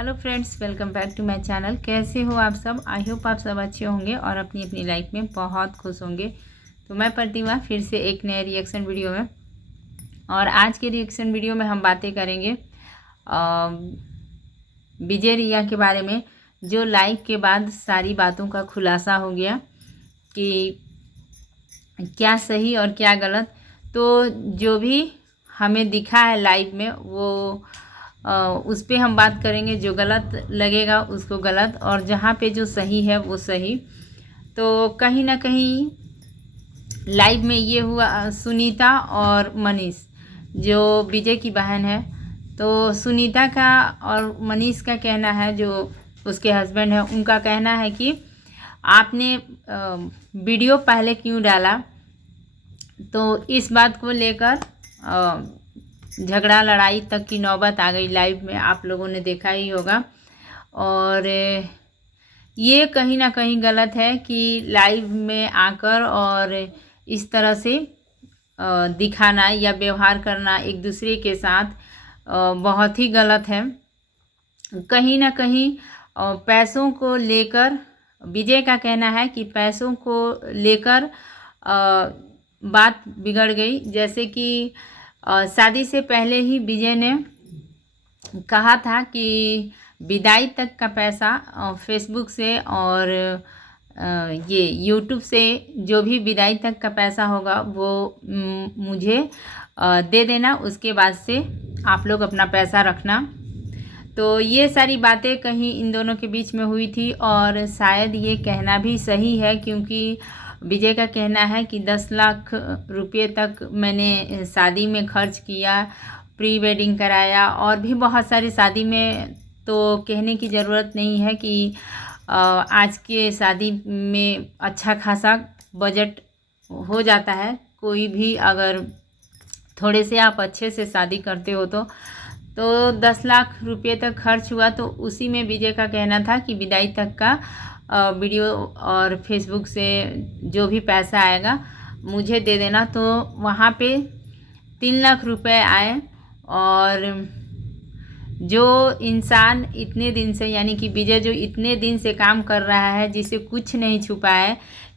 Hello friends, welcome back to my channel. कैसे हो आप सब? आई होप आप सब अच्छे होंगे और अपनी अपनी लाइफ में बहुत खुश होंगे। तो मैं प्रतिमा फिर से एक नए रिएक्शन वीडियो में, और आज के रिएक्शन वीडियो में हम बातें करेंगे विजय रिया के बारे में, जो लाइव के बाद सारी बातों का खुलासा हो गया कि क्या सही और क्या गलत। तो जो भी हमें दिखा है लाइव में वो उस पे हम बात करेंगे। जो गलत लगेगा उसको गलत, और जहाँ पे जो सही है वो सही। तो कहीं ना कहीं लाइव में ये हुआ, सुनीता और मनीष जो विजय की बहन है, तो सुनीता का और मनीष का कहना है, जो उसके हस्बैंड है, उनका कहना है कि आपने वीडियो पहले क्यों डाला। तो इस बात को लेकर झगड़ा लड़ाई तक की नौबत आ गई। लाइव में आप लोगों ने देखा ही होगा। और ये कहीं ना कहीं गलत है कि लाइव में आकर और इस तरह से दिखाना या व्यवहार करना एक दूसरे के साथ बहुत ही गलत है। कहीं ना कहीं पैसों को लेकर विजय का कहना है कि पैसों को लेकर बात बिगड़ गई। जैसे कि शादी से पहले ही विजय ने कहा था कि विदाई तक का पैसा फेसबुक से और ये यूट्यूब से जो भी विदाई तक का पैसा होगा वो मुझे दे देना, उसके बाद से आप लोग अपना पैसा रखना। तो ये सारी बातें कहीं इन दोनों के बीच में हुई थी, और शायद ये कहना भी सही है, क्योंकि विजय का कहना है कि 10 लाख रुपये तक मैंने शादी में खर्च किया, प्री वेडिंग कराया, और भी बहुत सारी शादी में। तो कहने की ज़रूरत नहीं है कि आज के शादी में अच्छा खासा बजट हो जाता है। कोई भी अगर थोड़े से आप अच्छे से शादी करते हो तो 10 लाख रुपये तक खर्च हुआ। तो उसी में विजय का कहना था कि विदाई तक का वीडियो और फेसबुक से जो भी पैसा आएगा मुझे दे देना। तो वहाँ पे 3 लाख रुपए आए। और जो इंसान इतने दिन से, यानी कि विजय जो इतने दिन से काम कर रहा है, जिसे कुछ नहीं छुपा है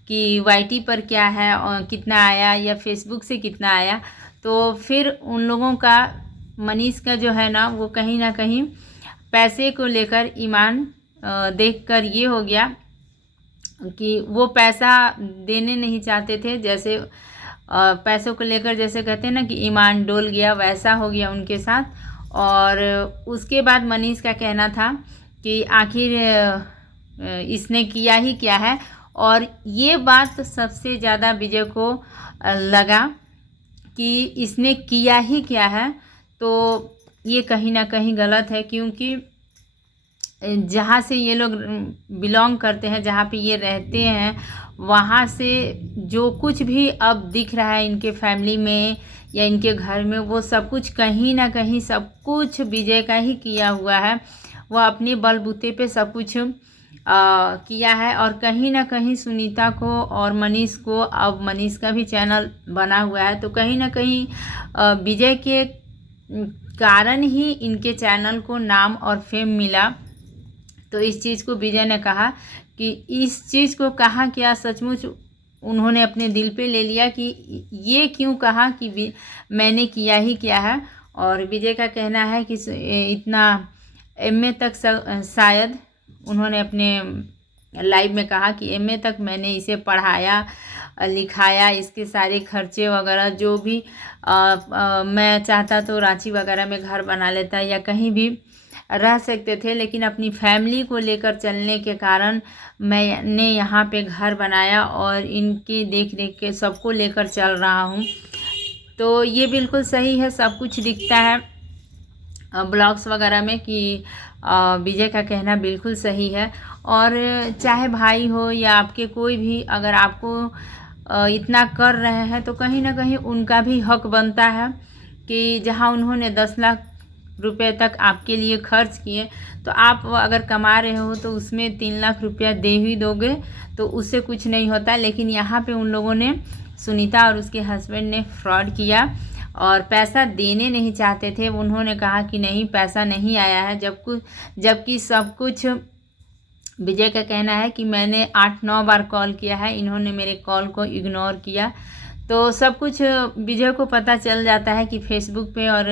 कि वाईटी पर क्या है और कितना आया या फेसबुक से कितना आया, तो फिर उन लोगों का, मनीष का जो है ना, वो कहीं ना कहीं पैसे को लेकर ईमान देखकर ये हो गया कि वो पैसा देने नहीं चाहते थे। जैसे पैसों को लेकर जैसे कहते हैं ना कि ईमान डोल गया, वैसा हो गया उनके साथ। और उसके बाद मनीष का कहना था कि आखिर इसने किया ही क्या है। और ये बात सबसे ज़्यादा विजय को लगा कि इसने किया ही क्या है। तो ये कहीं ना कहीं गलत है, क्योंकि जहाँ से ये लोग बिलोंग करते हैं, जहाँ पे ये रहते हैं, वहाँ से जो कुछ भी अब दिख रहा है इनके फैमिली में या इनके घर में, वो सब कुछ कहीं ना कहीं सब कुछ विजय का ही किया हुआ है। वह अपने बलबूते पे सब कुछ किया है। और कहीं ना कहीं सुनीता को और मनीष को, अब मनीष का भी चैनल बना हुआ है, तो कहीं ना कहीं विजय के कारण ही इनके चैनल को नाम और फेम मिला। तो इस चीज़ को विजय ने कहा कि इस चीज़ को कहा क्या सचमुच उन्होंने अपने दिल पे ले लिया कि ये क्यों कहा कि मैंने किया ही क्या है। और विजय का कहना है कि इतना एमए तक शायद उन्होंने अपने लाइव में कहा कि एमए तक मैंने इसे पढ़ाया लिखाया, इसके सारे खर्चे वगैरह जो भी मैं चाहता तो रांची वगैरह में घर बना लेता या कहीं भी रह सकते थे, लेकिन अपनी फैमिली को लेकर चलने के कारण मैंने यहाँ पे घर बनाया और इनकी देख रेख के सबको लेकर चल रहा हूँ। तो ये बिल्कुल सही है, सब कुछ दिखता है ब्लॉग्स वगैरह में कि विजय का कहना बिल्कुल सही है। और चाहे भाई हो या आपके कोई भी, अगर आपको इतना कर रहे हैं तो कहीं ना कहीं उनका भी हक बनता है कि जहाँ उन्होंने 10 लाख रुपए तक आपके लिए खर्च किए, तो आप अगर कमा रहे हो तो उसमें 3 लाख रुपया दे ही दोगे, तो उससे कुछ नहीं होता। लेकिन यहाँ पे उन लोगों ने, सुनीता और उसके हस्बैंड ने फ्रॉड किया। और पैसा देने नहीं चाहते थे। उन्होंने कहा कि नहीं, पैसा नहीं आया है, जबकि सब कुछ विजय का कहना है कि मैंने 8-9 बार कॉल किया है, इन्होंने मेरे कॉल को इग्नोर किया। तो सब कुछ विजय को पता चल जाता है कि फेसबुक पे और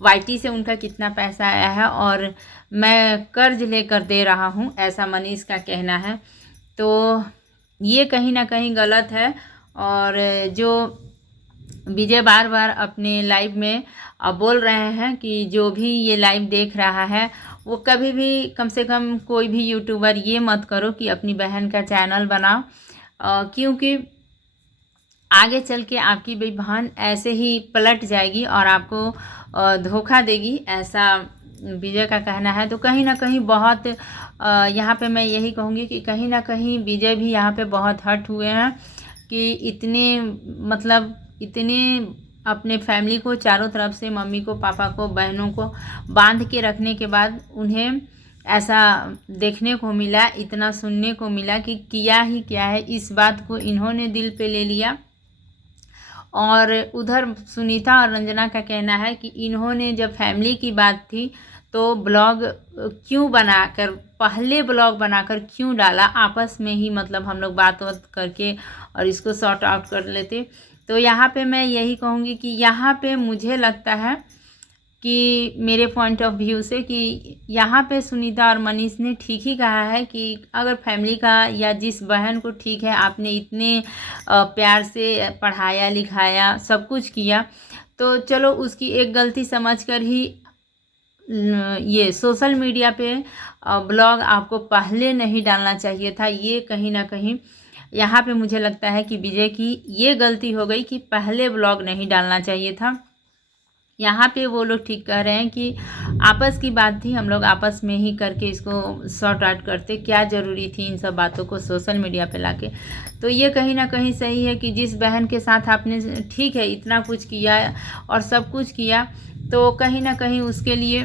वाईटी से उनका कितना पैसा आया है और मैं कर्ज लेकर दे रहा हूँ, ऐसा मनीष का कहना है। तो ये कहीं ना कहीं गलत है। और जो विजय बार बार अपने लाइव में बोल रहे हैं कि जो भी ये लाइव देख रहा है वो कभी भी, कम से कम कोई भी यूट्यूबर ये मत करो कि अपनी बहन का चैनल बनाओ, क्योंकि आगे चल के आपकी भी बहन ऐसे ही पलट जाएगी और आपको धोखा देगी, ऐसा विजय का कहना है। तो कहीं ना कहीं बहुत यहाँ पे मैं यही कहूँगी कि कहीं ना कहीं विजय भी यहाँ पे बहुत हर्ट हुए हैं कि इतने अपने फैमिली को चारों तरफ से, मम्मी को, पापा को, बहनों को बांध के रखने के बाद उन्हें ऐसा देखने को मिला, इतना सुनने को मिला कि किया ही क्या है। इस बात को इन्होंने दिल पे ले लिया। और उधर सुनीता और रंजना का कहना है कि इन्होंने जब फैमिली की बात थी तो ब्लॉग क्यों बनाकर, पहले ब्लॉग बनाकर क्यों डाला, आपस में ही हम लोग बात करके और इसको सॉर्ट आउट कर लेते। तो यहाँ पे मैं यही कहूँगी कि यहाँ पे मुझे लगता है कि मेरे पॉइंट ऑफ व्यू से कि यहाँ पे सुनीता और मनीष ने ठीक ही कहा है कि अगर फैमिली का या जिस बहन को, ठीक है आपने इतने प्यार से पढ़ाया लिखाया सब कुछ किया, तो चलो उसकी एक गलती समझकर ही ये सोशल मीडिया पे ब्लॉग आपको पहले नहीं डालना चाहिए था। ये कहीं ना कहीं यहाँ पे मुझे लगता है कि विजय की ये गलती हो गई कि पहले ब्लॉग नहीं डालना चाहिए था। यहाँ पे वो लोग ठीक कह रहे हैं कि आपस की बात थी, हम लोग आपस में ही करके इसको सॉर्ट आउट करते, क्या ज़रूरी थी इन सब बातों को सोशल मीडिया पे लाके। तो ये कहीं ना कहीं सही है कि जिस बहन के साथ आपने, ठीक है, इतना कुछ किया और सब कुछ किया, तो कहीं ना कहीं उसके लिए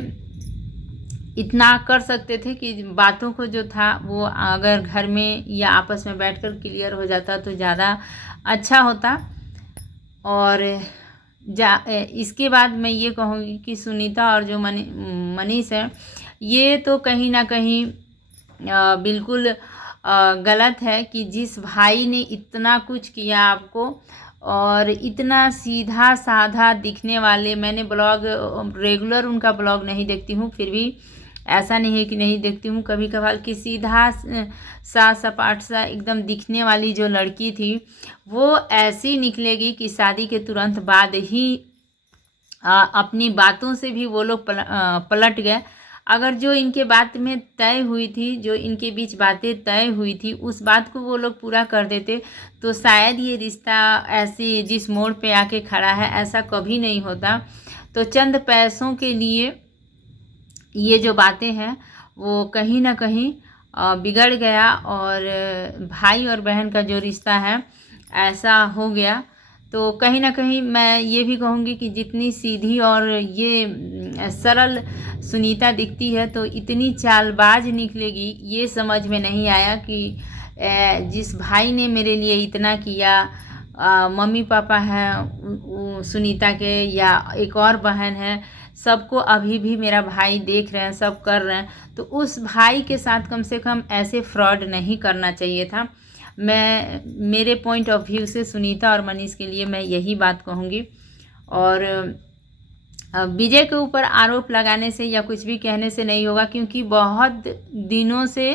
इतना कर सकते थे कि बातों को जो था वो अगर घर में या आपस में बैठकर क्लियर हो जाता तो ज़्यादा अच्छा होता। और इसके बाद मैं ये कहूँगी कि सुनीता और जो मनीष है, ये तो कहीं ना कहीं बिल्कुल गलत है कि जिस भाई ने इतना कुछ किया आपको और इतना सीधा साधा दिखने वाले, मैंने ब्लॉग रेगुलर उनका ब्लॉग नहीं देखती हूँ, फिर भी ऐसा नहीं है कि नहीं देखती हूँ, कभी कभार कि सीधा सा सपाट सा एकदम दिखने वाली जो लड़की थी वो ऐसी निकलेगी कि शादी के तुरंत बाद ही अपनी बातों से भी वो लोग पलट गए। अगर जो इनके बात में तय हुई थी, जो इनके बीच बातें तय हुई थी, उस बात को वो लोग पूरा कर देते तो शायद ये रिश्ता ऐसे जिस मोड़ पे आके खड़ा है ऐसा कभी नहीं होता। तो चंद पैसों के लिए ये जो बातें हैं वो कहीं ना कहीं बिगड़ गया और भाई और बहन का जो रिश्ता है ऐसा हो गया। तो कहीं ना कहीं मैं ये भी कहूँगी कि जितनी सीधी और ये सरल सुनीता दिखती है तो इतनी चालबाज निकलेगी ये समझ में नहीं आया कि जिस भाई ने मेरे लिए इतना किया, मम्मी पापा हैं सुनीता के या एक और बहन है, सबको अभी भी मेरा भाई देख रहे हैं, सब कर रहे हैं, तो उस भाई के साथ कम से कम ऐसे फ्रॉड नहीं करना चाहिए था। मेरे पॉइंट ऑफ व्यू से सुनीता और मनीष के लिए मैं यही बात कहूँगी। और विजय के ऊपर आरोप लगाने से या कुछ भी कहने से नहीं होगा, क्योंकि बहुत दिनों से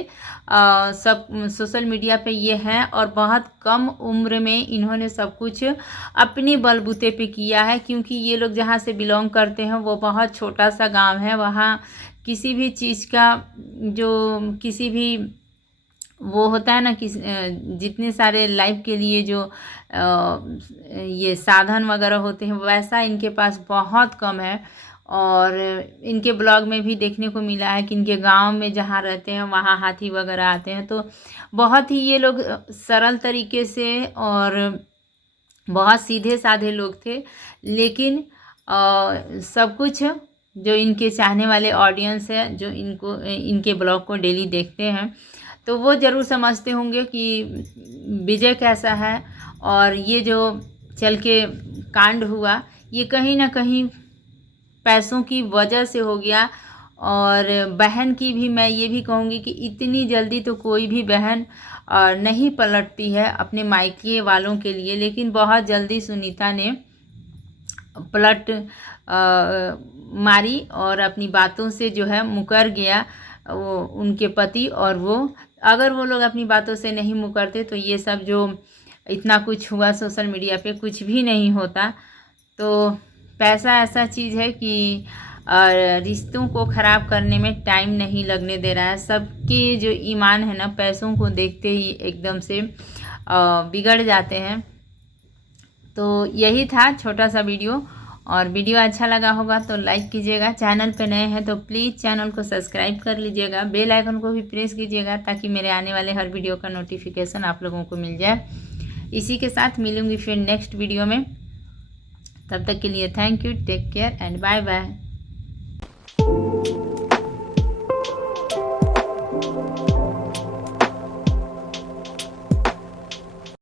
सब सोशल मीडिया पे ये हैं और बहुत कम उम्र में इन्होंने सब कुछ अपनी बलबूते पे किया है। क्योंकि ये लोग जहाँ से बिलोंग करते हैं वो बहुत छोटा सा गांव है, वहाँ किसी भी चीज़ का जो किसी भी वो होता है ना कि जितने सारे लाइफ के लिए जो ये साधन वगैरह होते हैं वैसा इनके पास बहुत कम है। और इनके ब्लॉग में भी देखने को मिला है कि इनके गांव में जहाँ रहते हैं वहाँ हाथी वगैरह आते हैं। तो बहुत ही ये लोग सरल तरीके से और बहुत सीधे साधे लोग थे, लेकिन सब कुछ जो इनके चाहने वाले ऑडियंस है जो इनके ब्लॉग को डेली देखते हैं तो वो ज़रूर समझते होंगे कि विजय कैसा है और ये जो चल के कांड हुआ ये कहीं ना कहीं पैसों की वजह से हो गया। और बहन की भी मैं ये भी कहूँगी कि इतनी जल्दी तो कोई भी बहन नहीं पलटती है अपने मायके वालों के लिए, लेकिन बहुत जल्दी सुनीता ने पलट मारी और अपनी बातों से जो है मुकर गया वो उनके पति। और वो अगर वो लोग अपनी बातों से नहीं मुकरते तो ये सब जो इतना कुछ हुआ सोशल मीडिया पे कुछ भी नहीं होता। तो पैसा ऐसा चीज़ है कि रिश्तों को ख़राब करने में टाइम नहीं लगने दे रहा है। सबके जो ईमान है ना पैसों को देखते ही एकदम से बिगड़ जाते हैं। तो यही था छोटा सा वीडियो, और वीडियो अच्छा लगा होगा तो लाइक कीजिएगा। चैनल पे नए हैं तो प्लीज़ चैनल को सब्सक्राइब कर लीजिएगा, बेल आइकन को भी प्रेस कीजिएगा ताकि मेरे आने वाले हर वीडियो का नोटिफिकेशन आप लोगों को मिल जाए। इसी के साथ मिलूंगी फिर नेक्स्ट वीडियो में। तब तक के लिए thank you, take care and bye bye.